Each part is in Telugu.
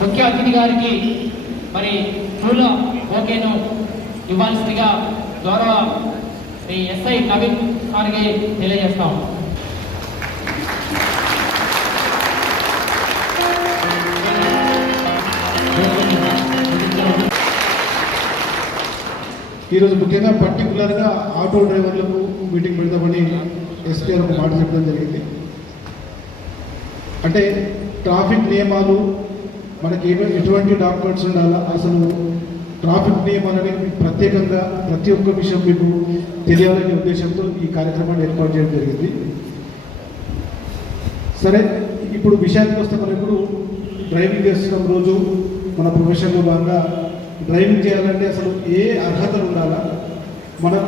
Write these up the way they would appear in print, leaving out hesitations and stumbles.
ముఖ్య అతిథి గారికి మరి పూల ఓకేను ఇవ్వాల్సిందిగా గౌరవ శ్రీ ఎస్ఐ నవీన్ గారికి తెలియజేస్తాం. ఈరోజు ముఖ్యంగా పర్టికులర్గా ఆటో డ్రైవర్లకు మీటింగ్ పెడతామని ఎస్పీ గారు ఒక మాట చెప్పడం జరిగింది. అంటే ట్రాఫిక్ నియమాలు మనకి ఎటువంటి డాక్యుమెంట్స్ ఉండాలా, అసలు ట్రాఫిక్ నియమాలని ప్రత్యేకంగా ప్రతి ఒక్క విషయం మీకు తెలియాలనే ఉద్దేశంతో ఈ కార్యక్రమాన్ని ఏర్పాటు చేయడం జరిగింది. సరే, ఇప్పుడు విషయానికి వస్తే మనం ఇప్పుడు డ్రైవింగ్ చేస్తున్న రోజు మన ప్రొఫెషన్లో భాగంగా డ్రైవింగ్ చేయాలంటే అసలు ఏ అర్హతలు ఉండాలా, మనం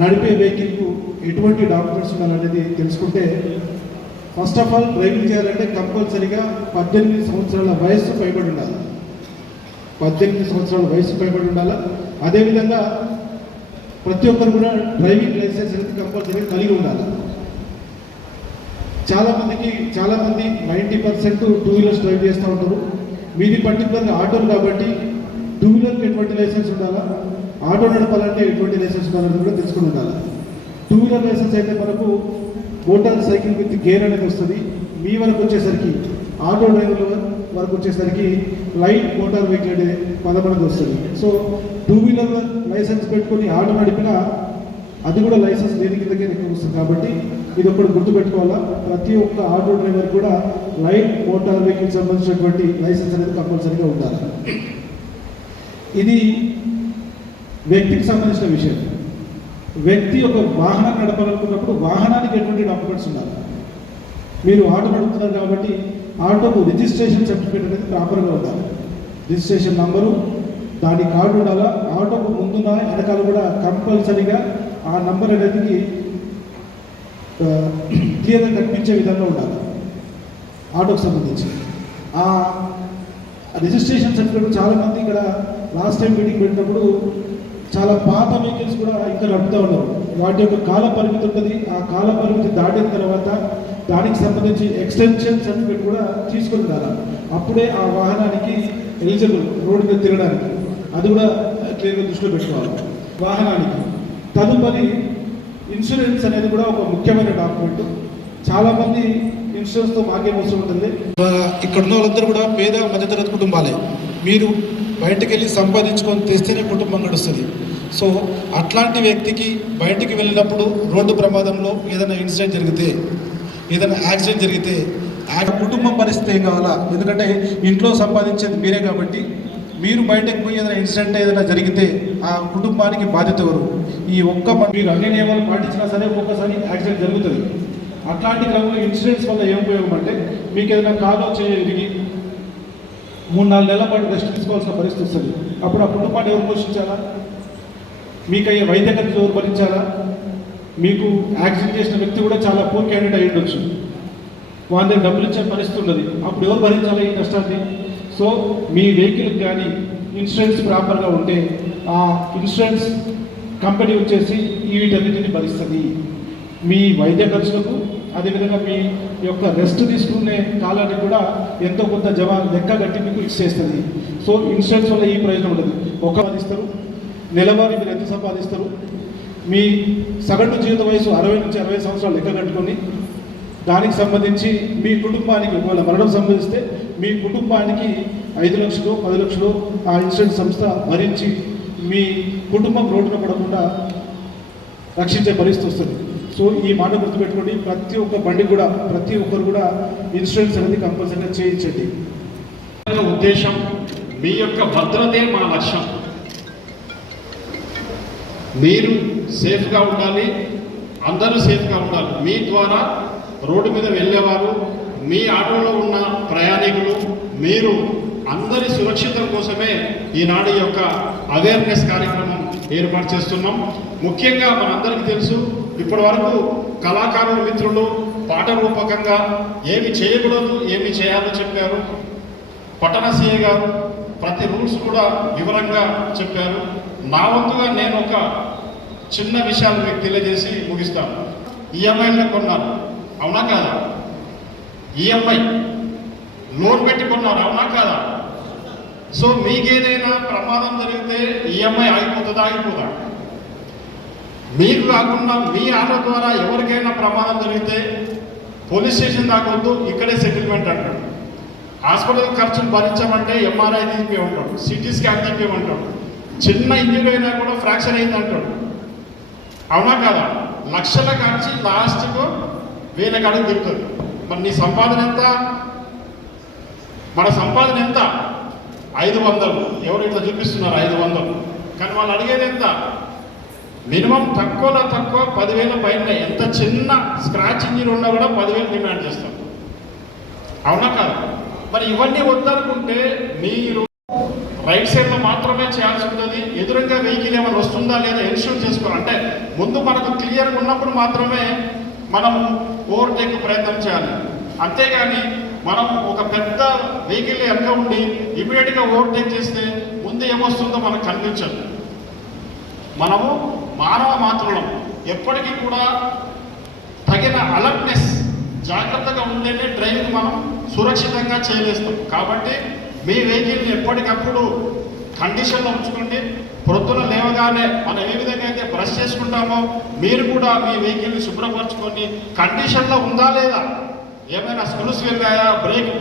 నడిపే వెహికల్కు ఎటువంటి డాక్యుమెంట్స్ ఉండాలనేది తెలుసుకుంటే, ఫస్ట్ ఆఫ్ ఆల్ డ్రైవింగ్ చేయాలంటే కంపల్సరీగా 18 సంవత్సరాల వయస్సు పైబడి ఉండాలి. 18 సంవత్సరాల వయస్సు పైబడి ఉండాలి. అదేవిధంగా ప్రతి ఒక్కరు కూడా డ్రైవింగ్ లైసెన్స్ అనేది కంపల్సరీగా కలిగి ఉండాలి. చాలామంది 90% టూ వీలర్స్ డ్రైవ్ చేస్తూ ఉంటారు. మీది పర్టికులర్గా ఆటోలు కాబట్టి టూ వీలర్కి ఎటువంటి లైసెన్స్ ఉండాలా, ఆటో నడపాలంటే ఎటువంటి లైసెన్స్ ఉండాలని కూడా తెలుసుకుని ఉండాలి. టూ వీలర్ లైసెన్స్ అయితే మనకు మోటార్ సైకిల్ విత్ గేర్ అనేది వస్తుంది. మీ వరకు వచ్చేసరికి ఆటో డ్రైవర్ల వరకు వచ్చేసరికి లైట్ మోటార్ వెహికల్ అనే పదం అనేది వస్తుంది. సో టూ వీలర్ లైసెన్స్ పెట్టుకొని ఆటో నడిపినా అది కూడా లైసెన్స్ దేని కిందకే ఎక్కువ వస్తుంది. కాబట్టి ఇది ఒకటి గుర్తుపెట్టుకోవాలా. ప్రతి ఒక్క ఆటో డ్రైవర్ కూడా లైట్ మోటార్ వెహికల్ సంబంధించినటువంటి లైసెన్స్ అనేది కంపల్సరీగా ఉండాలి. ఇది వ్యక్తికి సంబంధించిన విషయం. వ్యక్తి ఒక వాహనం నడపాలనుకున్నప్పుడు వాహనానికి ఎటువంటి డాక్యుమెంట్స్ ఉండాలి. మీరు ఆటో నడుపుతున్నారు కాబట్టి ఆటోకు రిజిస్ట్రేషన్ సర్టిఫికేట్ అనేది ప్రాపర్గా ఉండాలి. రిజిస్ట్రేషన్ నంబరు, దాని కార్డు ఉండాలా. ఆటోకు ముందున్న వెనకాల కూడా కంపల్సరీగా ఆ నంబర్ అనేది క్లియర్గా కనిపించే విధంగా ఉండాలి. ఆటోకు సంబంధించి ఆ రిజిస్ట్రేషన్ సర్టిఫికేట్ చాలామంది ఇక్కడ లాస్ట్ టైం మీటింగ్ పెట్టినప్పుడు చాలా పాత వెహికల్స్ కూడా ఇంకా నడుపుతూ ఉన్నారు. వాటి యొక్క కాల పరిమితి ఉంటుంది. ఆ కాల పరిమితి దాటిన తర్వాత దానికి సంబంధించి ఎక్స్టెన్షన్ సర్టిఫికేట్ కూడా తీసుకుని ఉండాలి. అప్పుడే ఆ వాహనానికి ఎలిజిబుల్ రోడ్డు మీద తిరగడానికి. అది కూడా క్లియర్గా దృష్టిలో పెట్టుకోవాలి. వాహనానికి తదుపరి ఇన్సూరెన్స్ అనేది కూడా ఒక ముఖ్యమైన డాక్యుమెంట్. చాలామంది ఇన్సూరెన్స్తో మాకేం అవసరం ఉంటుంది. ఇక్కడ ఉన్న వాళ్ళందరూ కూడా పేద మధ్యతరగతి కుటుంబాలే. మీరు బయటకు వెళ్ళి సంపాదించుకొని తెస్తేనే కుటుంబం గడుస్తుంది. సో అట్లాంటి వ్యక్తికి బయటికి వెళ్ళినప్పుడు రోడ్డు ప్రమాదంలో ఏదైనా ఇన్సిడెంట్ జరిగితే, ఏదైనా యాక్సిడెంట్ జరిగితే ఆ కుటుంబం పరిస్థితి ఏం కావాలా? ఎందుకంటే ఇంట్లో సంపాదించేది మీరే కాబట్టి మీరు బయటకు పోయి ఏదైనా ఇన్సిడెంట్ ఏదైనా జరిగితే ఆ కుటుంబానికి బాధ్యత ఎవరు? ఈ ఒక్క మీరు అన్ని నియమాలు పాటించినా సరే ఒక్కొక్కసారి యాక్సిడెంట్ జరుగుతుంది. అట్లాంటి క్రమంలో ఇన్సూరెన్స్ వల్ల ఏం ఉపయోగం అంటే, మీకు ఏదైనా కాలో చేయగలిగి 3-4 నెలల పాటు రెస్ట్ తీసుకోవాల్సిన పరిస్థితి వస్తుంది. అప్పుడు ఆ కుటుంబాన్ని ఎవరు పోషించాలా? మీకు అయ్యే వైద్య ఖర్చు ఎవరు భరించాలా? మీకు యాక్సిడెంట్ చేసిన వ్యక్తి కూడా చాలా పూర్ క్యాండిడేట్ అయి ఉండొచ్చు. వాళ్ళ దగ్గర డబ్బులు ఇచ్చే పరిస్థితి ఉన్నది. అప్పుడు ఎవరు భరించాలి ఈ కష్టాన్ని? సో మీ వెహికల్కి కానీ ఇన్సూరెన్స్ ప్రాపర్గా ఉంటే ఆ ఇన్సూరెన్స్ కంపెనీ వచ్చేసి వీటన్నిటిని భరిస్తుంది. మీ వైద్య ఖర్చులకు, అదేవిధంగా మీ యొక్క రెస్ట్ తీసుకునే కాలానికి కూడా ఎంతో కొంత లెక్క కట్టి మీకు ఇచ్చేస్తుంది. సో ఇన్సూరెన్స్ వల్ల ఈ ప్రయోజనం ఉండదు. ఒక సంపాదిస్తారు, నెలవారీ మీరు ఎంత సంపాదిస్తారు, మీ సగటు జీవిత వయసు 60 నుంచి 60 సంవత్సరాలు లెక్క కట్టుకొని దానికి సంబంధించి మీ కుటుంబానికి ఒకవేళ మరణం సంబంధిస్తే మీ కుటుంబానికి 5 లక్షలు 10 లక్షలు ఆ ఇన్సూరెన్స్ సంస్థ భరించి మీ కుటుంబం రోడ్డున పడకుండా రక్షించే పరిస్థితి వస్తుంది. సో ఈ మాట గుర్తుపెట్టుకోండి. ప్రతి ఒక్క బండి కూడా ప్రతి ఒక్కరు కూడా ఇన్సూరెన్స్ అనేది కంపల్సరీగా చేయించండి. ఉద్దేశం మీ యొక్క భద్రతే మా లక్ష్యం. మీరు సేఫ్గా ఉండాలి, అందరూ సేఫ్గా ఉండాలి. మీ ద్వారా రోడ్డు మీద వెళ్ళేవారు, మీ ఆటోలో ఉన్న ప్రయాణికులు, మీరు అందరి సురక్షితం కోసమే ఈనాడు యొక్క అవేర్నెస్ కార్యక్రమం ఏర్పాటు చేస్తున్నాం. ముఖ్యంగా మనందరికీ తెలుసు, ఇప్పటి వరకు కళాకారుల మిత్రులు పాట రూపకంగా ఏమి చేయకూడదు ఏమి చేయాలో చెప్పారు. పట్టణ సీఏ గారు ప్రతి రూల్స్ కూడా వివరంగా చెప్పారు. నా వంతుగా నేను ఒక చిన్న విషయాలు మీకు తెలియజేసి ముగిస్తాను. ఈఎంఐలో కొన్నారు, అవునా కాదా? ఈఎంఐ లోన్ పెట్టి కొన్నారు, అవునా కాదా? సో మీకేదైనా ప్రమాదం జరిగితే ఈఎంఐ ఆగిపోతుందా? ఆగిపోదా? మీకు కాకుండా మీ ఆటో ద్వారా ఎవరికైనా ప్రమాదం జరిగితే పోలీస్ స్టేషన్ దాకొద్దు, ఇక్కడే సెటిల్మెంట్ అంటాడు. హాస్పిటల్ ఖర్చులు భరించమంటే ఎంఆర్ఐ తీపిమంటాడు, సిటీ స్కాన్ తీపిమంటాడు, చిన్న ఇంజరీ అయినా కూడా ఫ్రాక్చర్ అయింది అంటాడు. అవునా కదా? లక్షల ఖర్చు లాస్ట్కు 1000 కాడికి దిగుతుంది. మరి నీ సంపాదన ఎంత? మన సంపాదన ఎంత? 500. ఎవరు ఇట్లా చూపిస్తున్నారు 500, కానీ వాళ్ళు అడిగేది ఎంత? మినిమం తక్కువలో తక్కువ 10,000 పైన. ఎంత చిన్న స్క్రాచ్ ఇంజిన్ ఉన్నా కూడా 10,000 డిమాండ్ చేస్తాం. అవునా కాదు? మరి ఇవన్నీ వద్దనుకుంటే మీరు రైట్ సైడ్లో మాత్రమే చేయాల్సి ఉంటుంది. ఎదురుగా వెహికల్ ఏమైనా వస్తుందా లేదా ఇన్షూర్ చేసుకోవాలి. అంటే ముందు మనకు క్లియర్గా ఉన్నప్పుడు మాత్రమే మనం ఓవర్టేక్ ప్రయత్నం చేయాలి. అంతేగాని మనం ఒక పెద్ద వెహికల్ వెనక ఉండి ఇమీడియట్గా ఓవర్టేక్ చేస్తే ముందు ఏమొస్తుందో మనకు కనిపించదు. మనము మానవ మాత్రులం. ఎప్పటికీ కూడా తగిన అలర్ట్నెస్, జాగ్రత్తగా ఉంటేనే డ్రైవింగ్ మనం సురక్షితంగా చేయలేస్తాం. కాబట్టి మీ వెహికల్ని ఎప్పటికప్పుడు కండిషన్లో ఉంచుకోండి. ప్రొద్దున లేవగానే మనం ఏ విధంగా అయితే బ్రష్ చేసుకుంటామో మీరు కూడా మీ వెహికల్ని శుభ్రపరచుకొని కండిషన్లో ఉందా లేదా, ఏమైనా స్క్రూస్ వెళ్ళాయా, బ్రేక్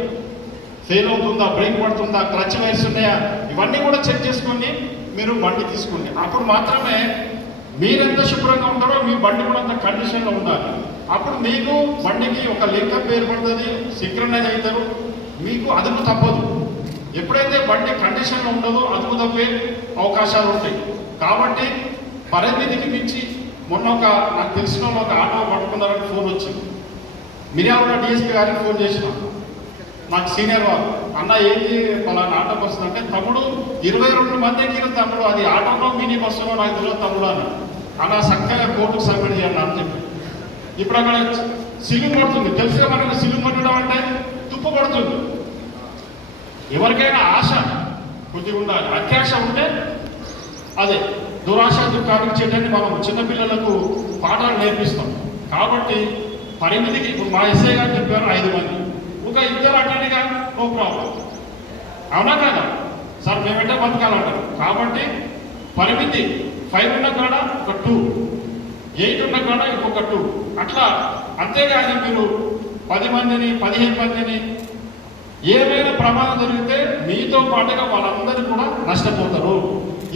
ఫెయిల్ అవుతుందా, బ్రేక్ పడుతుందా, క్లచ్ వైర్స్ ఉన్నాయా, ఇవన్నీ కూడా చెక్ చేసుకొని మీరు బండి తీసుకోండి. అప్పుడు మాత్రమే మీరెంత శుభ్రంగా ఉంటారో మీ బండి కూడా అంత కండిషన్లో ఉండాలి. అప్పుడు మీకు బండికి ఒక లింకప్ ఏర్పడుతుంది, సింక్రనైజ్ అవుతారు, మీకు అదుపు తప్పదు. ఎప్పుడైతే బండి కండిషన్లో ఉండదో అదుపు తప్పే అవకాశాలు ఉంటాయి. కాబట్టి పరిమితికి మించి మొన్న నాకు తెలిసిన ఒక ఆటో పట్టుకున్నారని ఫోన్ వచ్చింది. మిర్యాల డిఎస్పీ గారికి ఫోన్ చేసిన, నాకు సీనియర్ వారు, అన్న ఏంటి పలానా ఆటో బస్సు అంటే, తమ్ముడు 22 మంది ఎక్కిన తమ్ముడు, అది ఆటోలో మినీ బస్సులో నాకు తెలియదు తమ్ముడు అన్న చక్కగా కోర్టుకు సబ్మిట్ చేయండి అని చెప్పి. ఇప్పుడు అక్కడ సిలుం పడుతుంది. తెలుసుగా మనకు సిలుం పట్టడం అంటే తుప్పు పడుతుంది. ఎవరికైనా ఆశ కొద్దిగా ఉండాలి. అత్యాశ ఉంటే అదే దురాశ దుఃఖానికి చెడ్డని మనం చిన్నపిల్లలకు పాఠాలు నేర్పిస్తాం. కాబట్టి పరిమితికి ఇప్పుడు మా ఎస్ఐ గారు చెప్పారు 5 మంది, ఒక 2 అటెండ్గా నో ప్రాబ్లం. అవునా కదా సార్? మేమంటే బతకాలంటారు. కాబట్టి పరిమితి 5 ఉన్న కాడ ఒక 2, 8 ఉన్న కాడ ఇంకొక 2, అట్లా. అంతేగాని మీరు 10 మందిని 15 మందిని ఏమైనా ప్రమాదం జరిగితే మీతో పాటుగా వాళ్ళందరూ కూడా నష్టపోతారు.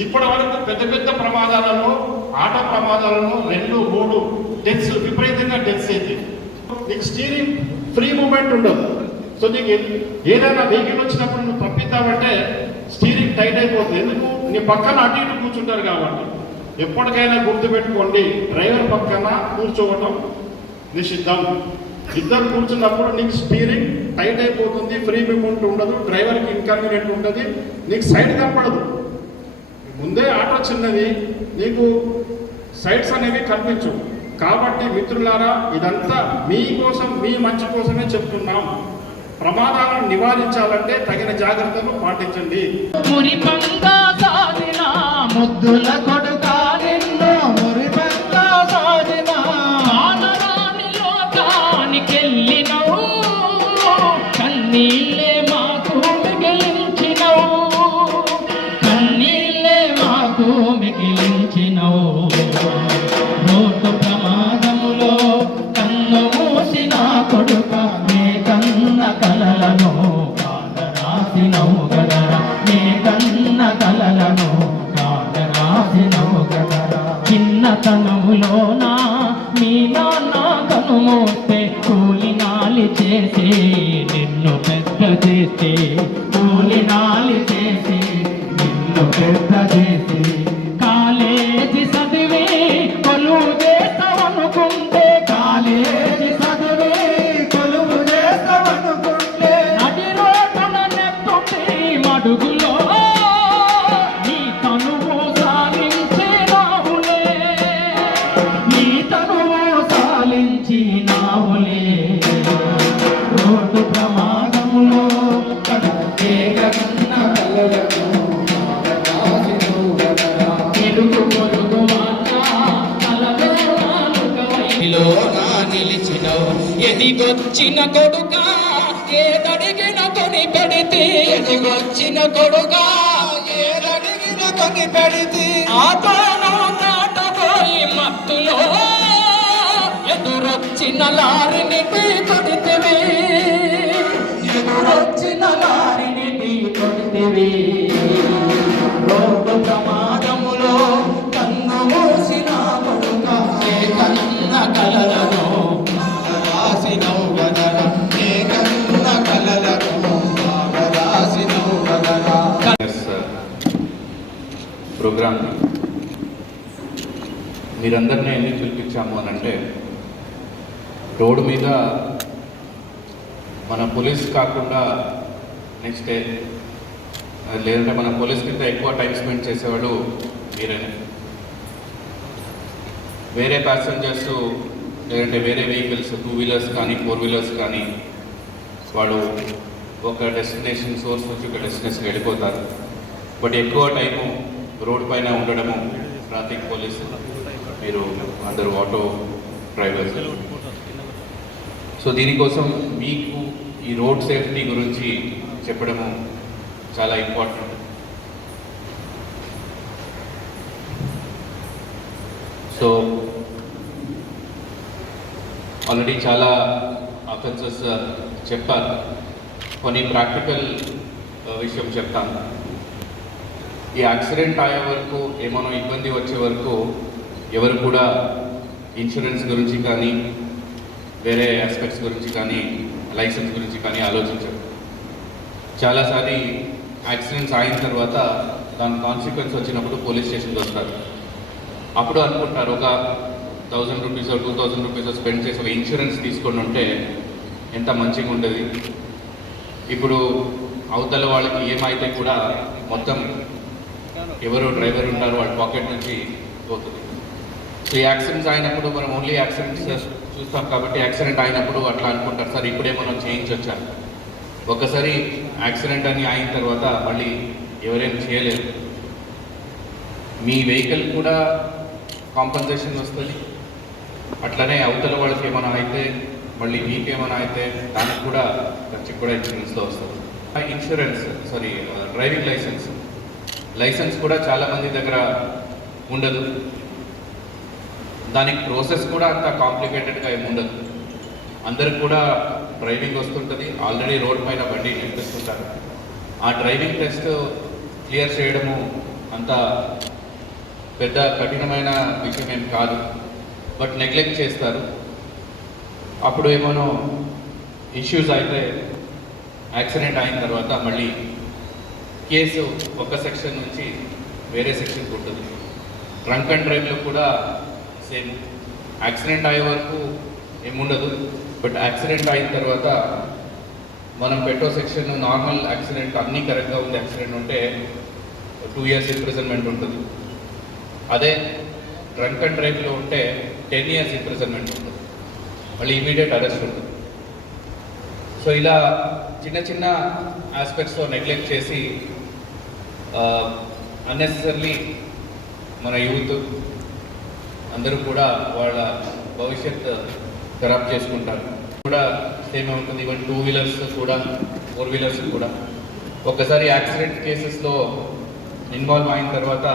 ఇప్పటి వరకు పెద్ద పెద్ద ప్రమాదాలలో, ఆటో ప్రమాదాలలో 2, 3 డెత్స్, విపరీతంగా డెత్స్ అయితే నీకు స్టీరింగ్ ఫ్రీ మూమెంట్ ఉండదు. సో నీకు ఏదైనా వెహికల్ వచ్చినప్పుడు నువ్వు తప్పిద్దామంటే స్టీరింగ్ టైట్ అయిపోతుంది. ఎందుకు? నీ పక్కన అటు ఇటు కూర్చుంటారు కాబట్టి. ఎప్పటికైనా గుర్తుపెట్టుకోండి, డ్రైవర్ పక్కన కూర్చోవటం నిషిద్ధం. ఇద్దరు కూర్చున్నప్పుడు నీకు స్టీరింగ్ టైట్ అయిపోతుంది, ఫ్రీ మూమెంట్ ఉండదు, డ్రైవర్కి ఇన్కన్వీనియంట్ ఉంటుంది, నీకు సైడ్ కనపడదు. ముందే ఆటో చిన్నది, నీకు సైడ్స్ అనేవి కనిపించవు. కాబట్టి మిత్రులారా, ఇదంతా మీకోసం, మీ మంచి కోసమే చెప్తున్నాం. ప్రమాదాలను నివారించాలంటే తగిన జాగ్రత్తలు పాటించండి. ముద్దుల కొడుకా నిన్ను మురిపంగా సాగిన మానవాని లోకానికెళ్ళినవు, కన్నీళ్ళే మాకు మిగిలించినవు, కన్నీళ్ళే మాకు మిగిలించినవు. రోడ్డు ప్రమాదములో కన్ను మూసిన కొడుక నే కన్న కలలను రాసినవు గదరా, నే కన్న కలలను రాసినవు గదరా. చిన్నతనములోనా మీ నాన్న కనుమూస్తే కూలినాలి చేసి నిన్ను పెద్ద చేసి, కూలినాలి చేసి నిన్ను పెద్ద చేసి, కాలేజీ చదివి కొలువు చేస్తావనుకుంటే, కాలేజీ చదివి కొలువు చేస్తావనుకుంటే, నడి రోడ్డున నెత్తుంటే మడుగులో నీ తనువు సాలించినావులే, నీ తనువు సాలించినావులే. రోడ్డు ప్రమాదములో కన్న కలలను నిలిచినవు, ఎదిగొచ్చిన కొడుక ఏదడిగిన కొని పెడితే, ఎదిగొచ్చిన కొడుక అగ్గి పెడితే ఆటోను దాటబోయి మత్తులో ఎదురొచ్చిన లారిని కొడితివి, ఎదురొచ్చిన లారిని కొడితివి. రోడ్డు ప్రమాదములో కన్ను మూసిన కొడుక ఏ కన్న కలలను రాసినవు గదరా ఏ కన్న కలలను రాసినవు గదరా. ప్రోగ్రామ్ మీరందరినీ ఎందుకు పిలిపించాము అని అంటే, రోడ్డు మీద మన పోలీస్ కాకుండా నెక్స్ట్ డే లేదంటే మన పోలీస్ కింద ఎక్కువ టైం స్పెండ్ చేసేవాళ్ళు మీరేనే. వేరే ప్యాసింజర్స్ లేదంటే వేరే వెహికల్స్ 2 వీలర్స్ కానీ 4 వీలర్స్ కానీ వాళ్ళు ఒక డెస్టినేషన్ సోర్స్ నుంచి ఒక డెస్టినేషన్కి వెళ్ళిపోతారు. బట్ ఎక్కువ టైము రోడ్ పైన ఉండడము ట్రాఫిక్ పోలీసు, మీరు అందరూ ఆటో డ్రైవర్స్. సో దీనికోసం మీకు ఈ రోడ్ సేఫ్టీ గురించి చెప్పడము చాలా ఇంపార్టెంట్. సో ఆల్రెడీ చాలా అఫెన్సెస్ చెప్పారు, కొన్ని ప్రాక్టికల్ విషయం చెప్తాను. ఈ యాక్సిడెంట్ అయ్యే వరకు ఏమైనా ఇబ్బంది వచ్చే వరకు ఎవరు కూడా ఇన్సూరెన్స్ గురించి కానీ వేరే ఆస్పెక్ట్స్ గురించి కానీ లైసెన్స్ గురించి కానీ ఆలోచించరు. చాలాసారి యాక్సిడెంట్స్ అయిన తర్వాత దాని కాన్సిక్వెన్స్ వచ్చినప్పుడు పోలీస్ స్టేషన్కి వస్తారు. అప్పుడు అనుకుంటారు ఒక 1000 రూపీస్ 2000 రూపీస్ స్పెండ్ చేసి ఒక ఇన్సూరెన్స్ తీసుకొని ఉంటే ఎంత మంచిగా ఉంటుంది. ఇప్పుడు అవతల వాళ్ళకి ఏమైతే కూడా మొత్తం ఎవరు డ్రైవర్ ఉంటారో వాళ్ళ పాకెట్ నుంచి పోతుంది. సో ఈ యాక్సిడెంట్స్ అయినప్పుడు మనం ఓన్లీ యాక్సిడెంట్స్ చూస్తాం కాబట్టి యాక్సిడెంట్ అయినప్పుడు అట్లా అనుకుంటారు, సార్ ఇప్పుడే మనం చేయించొచ్చాను. ఒకసారి యాక్సిడెంట్ అని అయిన తర్వాత మళ్ళీ ఎవరేం చేయలేరు. మీ వెహికల్ కూడా కాంపన్సేషన్ వస్తుంది, అట్లనే అవతల వాళ్ళకి ఏమైనా అయితే మళ్ళీ మీకేమైనా అయితే దానికి కూడా ఖర్చు కూడా ఇన్సూరెన్స్లో వస్తుంది. డ్రైవింగ్ లైసెన్స్ కూడా చాలామంది దగ్గర ఉండదు. దానికి ప్రాసెస్ కూడా అంత కాంప్లికేటెడ్గా ఏమి ఉండదు. అందరికి కూడా డ్రైవింగ్ వస్తుంటుంది, ఆల్రెడీ రోడ్ పైన బండి నడిపిస్తుంటారు. ఆ డ్రైవింగ్ టెస్ట్ క్లియర్ చేయడము అంత పెద్ద కఠినమైన విషయం ఏం కాదు. బట్ నెగ్లెక్ట్ చేస్తారు. అప్పుడు ఏమోనో ఇష్యూస్ అయితే యాక్సిడెంట్ అయిన తర్వాత మళ్ళీ కేసు ఒక సెక్షన్ నుంచి వేరే సెక్షన్కి ఉంటుంది. డ్రంక్ అండ్ డ్రైవ్లో కూడా సేమ్. యాక్సిడెంట్ అయ్యే వరకు ఏముండదు, బట్ యాక్సిడెంట్ అయిన తర్వాత మనం పెట్టో సెక్షన్ నార్మల్ యాక్సిడెంట్ అన్నీ కరెక్ట్గా ఉంది యాక్సిడెంట్ ఉంటే 2 years ఇంప్రిజన్మెంట్ ఉంటుంది. అదే డ్రంక్ అండ్ డ్రైవ్లో ఉంటే 10 years ఇంప్రిజన్మెంట్ ఉంటుంది, మళ్ళీ ఇమీడియట్ అరెస్ట్ ఉంటుంది. సో ఇలా చిన్న చిన్న ఆస్పెక్ట్స్లో నెగ్లెక్ట్ చేసి అన్నెసెసర్లీ మన యూత్ అందరూ కూడా వాళ్ళ భవిష్యత్ ఖరాబ్ చేసుకుంటారు. కూడా సేమ్ ఉంటుంది. ఈవెన్ 2 వీలర్స్ కూడా 4 వీలర్స్ కూడా ఒకసారి యాక్సిడెంట్ కేసెస్లో ఇన్వాల్వ్ అయిన తర్వాత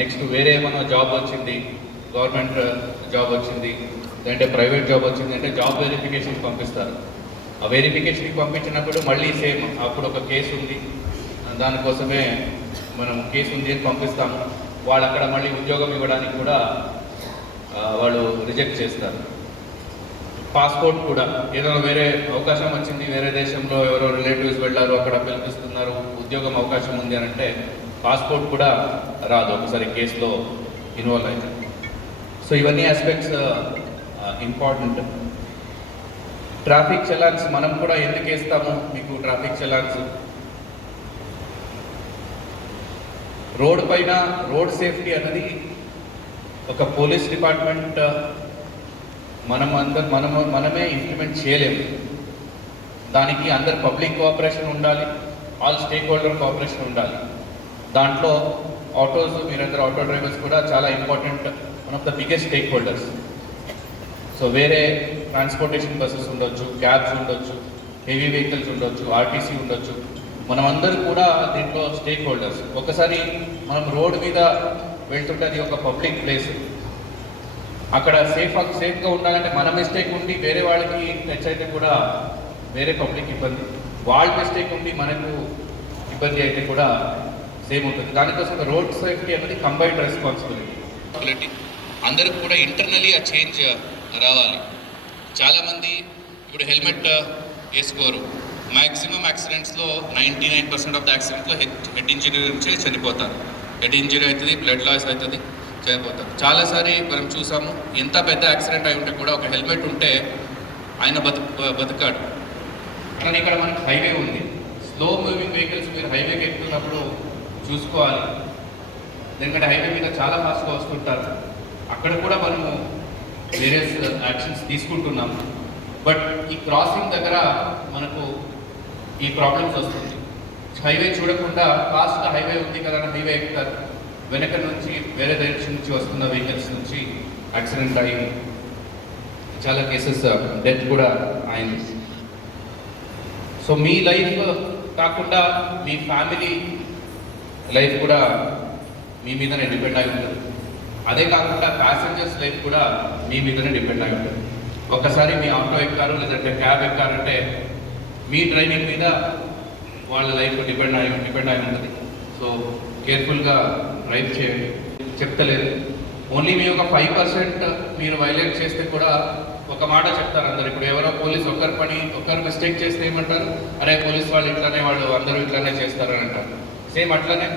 నెక్స్ట్ వేరే ఏమైనా జాబ్ వచ్చింది, గవర్నమెంట్ జాబ్ వచ్చింది, లేదంటే ప్రైవేట్ జాబ్ వచ్చింది అంటే జాబ్ వెరిఫికేషన్కి పంపిస్తారు. ఆ వెరిఫికేషన్కి పంపించినప్పుడు మళ్ళీ సేమ్ అప్పుడు ఒక కేసు ఉంది, దానికోసమే మనం కేసు ఉంది అని పంపిస్తాము. వాళ్ళు అక్కడ మళ్ళీ ఉద్యోగం ఇవ్వడానికి కూడా వాళ్ళు రిజెక్ట్ చేస్తారు. పాస్పోర్ట్ కూడా ఏదైనా వేరే అవకాశం వచ్చింది, వేరే దేశంలో ఎవరో రిలేటివ్స్ వెళ్ళారు, అక్కడ పిలిపిస్తున్నారు, ఉద్యోగం అవకాశం ఉంది అని అంటే పాస్పోర్ట్ కూడా రాదు ఒకసారి కేసులో ఇన్వాల్వ్ అయితే. సో ఇవన్నీ ఆస్పెక్ట్స్ ఇంపార్టెంట్. ట్రాఫిక్ చలాన్స్ మనం కూడా ఎందుకు వేస్తాము? మీకు ట్రాఫిక్ చలాన్స్ రోడ్ పైన రోడ్ సేఫ్టీ అనేది ఒక పోలీస్ డిపార్ట్మెంట్ మనమే ఇంప్లిమెంట్ చేయలేము. దానికి అందరు పబ్లిక్ కోఆపరేషన్ ఉండాలి, ఆల్ స్టేక్ హోల్డర్ కోఆపరేషన్ ఉండాలి. దాంట్లో ఆటోస్, మీరందరూ ఆటో డ్రైవర్స్ కూడా చాలా important, one of the biggest stake holders. So వేరే ట్రాన్స్పోర్టేషన్ బస్సెస్ ఉండొచ్చు, క్యాబ్స్ ఉండొచ్చు, హెవీ వెహికల్స్ ఉండొచ్చు, ఆర్టీసీ ఉండొచ్చు, మనమందరూ కూడా దీంట్లో స్టేక్ హోల్డర్స్. ఒకసారి మనం రోడ్డు మీద వెళ్తుంటే అది ఒక పబ్లిక్ ప్లేస్, అక్కడ సేఫ్గా ఉండాలంటే మన మిస్టేక్ ఉండి వేరే వాళ్ళకి టచ్ అయితే కూడా వేరే పబ్లిక్ ఇబ్బంది, వాళ్ళ మిస్టేక్ ఉండి మనకు ఇబ్బంది అయితే కూడా సేమ్ ఉంటుంది. దానికోసం రోడ్ సేఫ్టీ అనేది కంబైన్డ్ రెస్పాన్సిబిలిటీ. అందరికి కూడా ఇంటర్నలీ ఆ చేంజ్ రావాలి. చాలామంది ఇప్పుడు హెల్మెట్ వేసుకోరు. మ్యాక్సిమం యాక్సిడెంట్స్లో 99% ఆఫ్ ద యాక్సిడెంట్లో హెడ్ ఇంజరీ నుంచే చనిపోతారు. హెడ్ ఇంజరీ అవుతుంది, బ్లడ్ లాస్ అవుతుంది, చనిపోతారు. చాలాసారి మనం చూసాము, ఎంత పెద్ద యాక్సిడెంట్ అయి ఉంటే కూడా ఒక హెల్మెట్ ఉంటే ఆయన బతుకాడు. కానీ ఇక్కడ మనకి హైవే ఉంది. స్లో మూవింగ్ వెహికల్స్ మీరు హైవేకి ఎక్కుతున్నప్పుడు చూసుకోవాలి, ఎందుకంటే హైవే మీద చాలా ఫాస్ట్గా వస్తుంటారు. అక్కడ కూడా మనము వేరియస్ యాక్షన్స్ తీసుకుంటున్నాము. బట్ ఈ క్రాసింగ్ దగ్గర మనకు ఈ ప్రాబ్లమ్స్ వస్తుంది. హైవే చూడకుండా ఫాస్ట్గా హైవే ఉంది కదా అని హైవే ఎక్కుతారు. వెనక నుంచి వేరే డైరెక్షన్ నుంచి వస్తున్న వెహికల్స్ నుంచి యాక్సిడెంట్ అయ్యి చాలా కేసెస్ డెత్ కూడా అయింది. సో మీ లైఫ్ కాకుండా మీ ఫ్యామిలీ లైఫ్ కూడా మీ మీదనే డిపెండ్ అయి ఉంటుంది. అదే కాకుండా ప్యాసింజర్స్ లైఫ్ కూడా మీ మీదనే డిపెండ్ అయి ఉంటుంది. ఒక్కసారి మీ ఆటో ఎక్కారు లేదంటే క్యాబ్ ఎక్కారంటే మీ డ్రైవింగ్ మీద వాళ్ళ లైఫ్ డిపెండ్ అయి ఉంటుంది. సో కేర్ఫుల్గా డ్రైవ్ చేయండి. చెప్తలేదు, ఓన్లీ మీ ఒక 5% మీరు వైలేట్ చేస్తే కూడా ఒక మాట చెప్తారు అందరు. ఇప్పుడు ఎవరో పోలీస్ ఒక్కరు మిస్టేక్ చేస్తే ఏమంటారు, అరే పోలీస్ వాళ్ళు ఇట్లానే, వాళ్ళు అందరూ ఇట్లానే చేస్తారని అంటారు. సేమ్ అట్లనే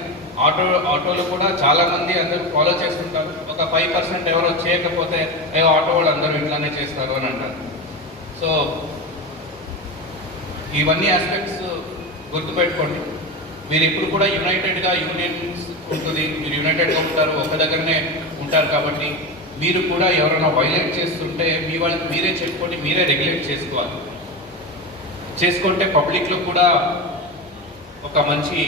ఆటోలు కూడా చాలామంది అందరూ ఫాలో చేస్తుంటారు. ఒక 5% ఎవరో చేయకపోతే ఆటో వాళ్ళు అందరూ ఇట్లానే చేస్తారు అని అంటారు. సో ఇవన్నీ ఆస్పెక్ట్స్ గుర్తుపెట్టుకోండి. మీరు ఇప్పుడు కూడా యునైటెడ్గా యూనియన్స్ ఉంటుంది, మీరు యునైటెడ్గా ఉంటారు, ఒక దగ్గరనే ఉంటారు. కాబట్టి మీరు కూడా ఎవరైనా వైలేట్ చేస్తుంటే మీ వాళ్ళకి మీరే చెప్పుకొని మీరే రెగ్యులేట్ చేసుకోవాలి. చేసుకుంటే పబ్లిక్లో కూడా ఒక మంచి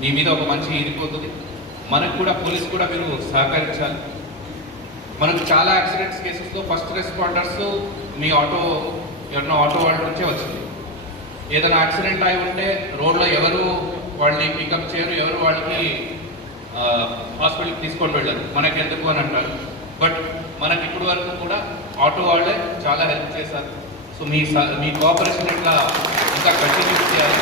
మీ మీద ఒక మంచి ఇరిపోతుంది. మనకు కూడా పోలీస్ కూడా మీరు సహకరించాలి. మనకు చాలా యాక్సిడెంట్స్ కేసెస్లో ఫస్ట్ రెస్పాండర్స్ మీ ఎవరైనా ఆటో వాళ్ళ నుంచే వచ్చింది. ఏదైనా యాక్సిడెంట్ అయి ఉంటే రోడ్లో ఎవరు వాళ్ళని పికప్ చేయరు, ఎవరు వాళ్ళకి హాస్పిటల్కి తీసుకొని వెళ్ళరు, మనకెందుకు అని అంటారు. బట్ మనకి ఇప్పటి వరకు కూడా ఆటో వాళ్ళే చాలా హెల్ప్ చేశారు. సో మీ కోఆపరేషన్ ఇట్లా ఇంకా కంటిన్యూ చేయాలి.